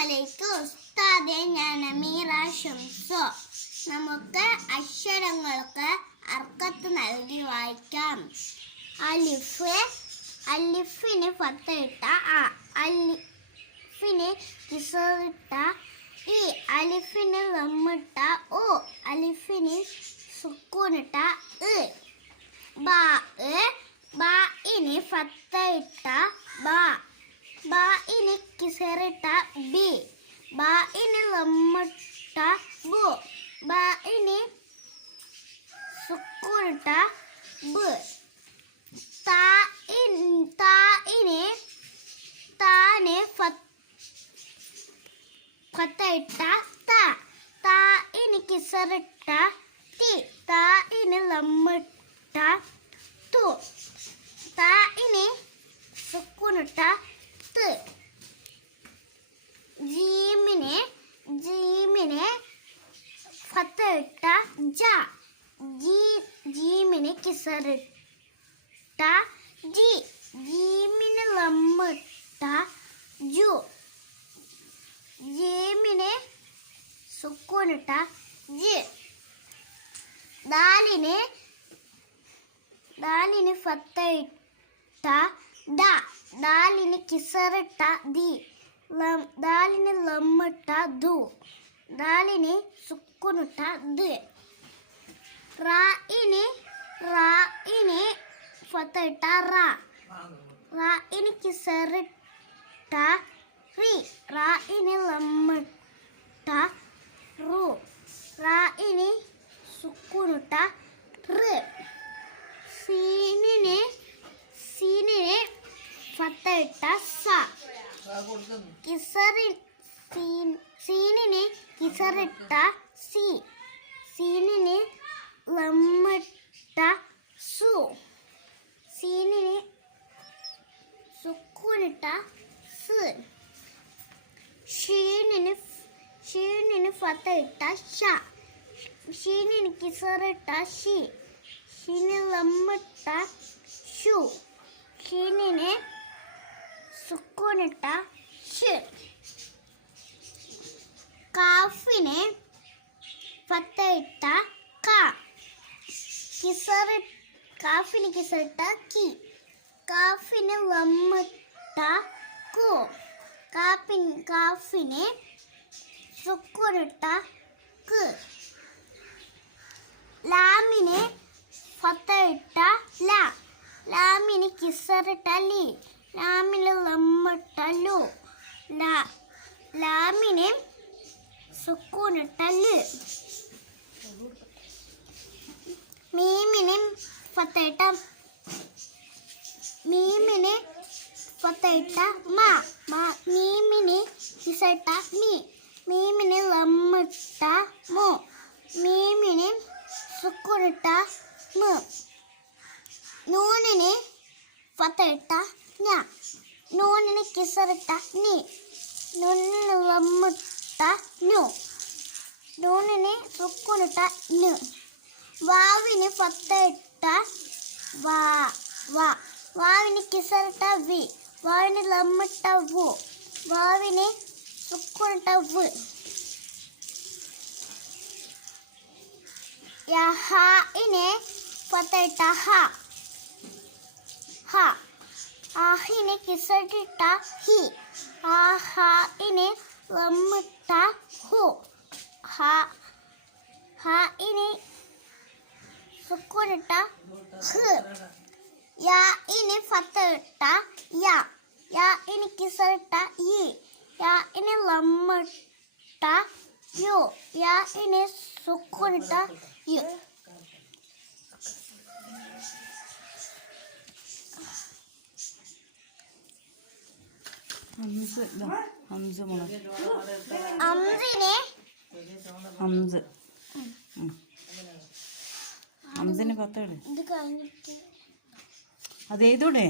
അസ്സലാമലൈക്കും ഉസ്താദേ, ഞാൻ അമീറ ഷംസോ. നമുക്ക് അക്ഷരങ്ങൾക്ക് അർക്കത്ത് നൽകി വായിക്കാം. അലിഫ്, അലിഫിന് ഫത്തയിട്ട അ, അലിഫിന് കിസറിട്ട ഇ, അലിഫിന് ലമ്മിട്ട ഉ, അലിഫിന് സുക്കൂനിട്ട ഇ. ബാ, ബാഇന് ഫത്തയിട്ട ബ, ബാഇന് കിസറിട്ട ബി, ബാഇന് ലമ്മിട്ട ബു, ബാഇന് സുക്കൂനിട്ട ബ്. താന് ഫത്തയിട്ട ത, താഇന് കിസറിട്ട തി, താഇന് ലമ്മിട്ട തു, താഇന് സുക്കൂനിട്ട ത്. ജീമിന് ഫത്തയിട്ട ജ, ജീമിന് കിസറിട്ട ജി, ജീമിന് ലമ്മിട്ട ജു, ജീമിന് സുക്കൂനിട്ട ജി. ദാലിന് ഫത്തയിട്ട ദ, ദാലിന് കിസറിട്ട ദി, ദാലിന് ലമ്മിട്ട ദു, ദാലിന് സുക്കൂനിട്ട ദ്. റാഇന് ഫത്തയിട്ട റ, റാഇന് കിസറിട്ട റി, റാഇന് ലമ്മിട്ട റു, റാഇന് സുക്കൂനിട്ട റ്. സീനിന് ഫത്തയിട്ട സ, സീനിന് കിസറിട്ട സി, സീനിന് ലമ്മിട്ട സു, സീനിന് സുക്കൂനിട്ട സ്. ഷീനിന് ഫത്തയിട്ട ഷ, ഷീനിന് കിസറിട്ട ഷി, ഷീനിന് ലമ്മിട്ട ഷു, ഷീനിന് സുക്കൂനിട്ട ഷ്. കാഫിന് ഫത്തയിട്ട ക, കാഫിന് കിസറിട്ട കി, കാഫിന് ലമ്മിട്ട കു, കാഫിന് സുക്കൂനിട്ട ക്. ലാമിന് ഫത്തയിട്ട ല, ലാമിന് കിസറിട്ട ലി, ലാമിന് ലമ്മിട്ട ലു, ലാമിന് സുക്കൂനിട്ട ല്. മീമിന് ഫത്തയിട്ട മ, മീമിന് കിസറിട്ട മി, മീമിന് ലമ്മിട്ട മു, മീമിന് സുക്കൂനിട്ട മ്. നൂനിന് ഫത്തയിട്ട ഞ, നൂനിന് കിസറിട്ട നി, നൂനിന് ലമ്മിട്ട നു, നൂനിന് സുക്കൂനിട്ട ന്. വാവിന് ഫത്തയിട്ട വ, വാവിന് കിസറിട്ട വി, വാവിന് ലമ്മിട്ട വു, വാവിന് സുക്കൂനിട്ട വ്. ഹാഇന് ഫത്തയിട്ട ഹ, ഹാഹിന് കിസറിട്ട ഹി, ഹാഇന് ലമ്മിട്ട ഹു, ഹാഇന് സുക്കൂനിട്ട ഹ്. യാഇന് ഫത്തയിട്ട യ, യാഇന് കിസറിട്ട യി, യാഇന് ലമ്മിട്ട യു, യാഇന് സുക്കൂനിട്ട യു. ഹംസിന് പത്തോട് അത് എഴുതൂടെ?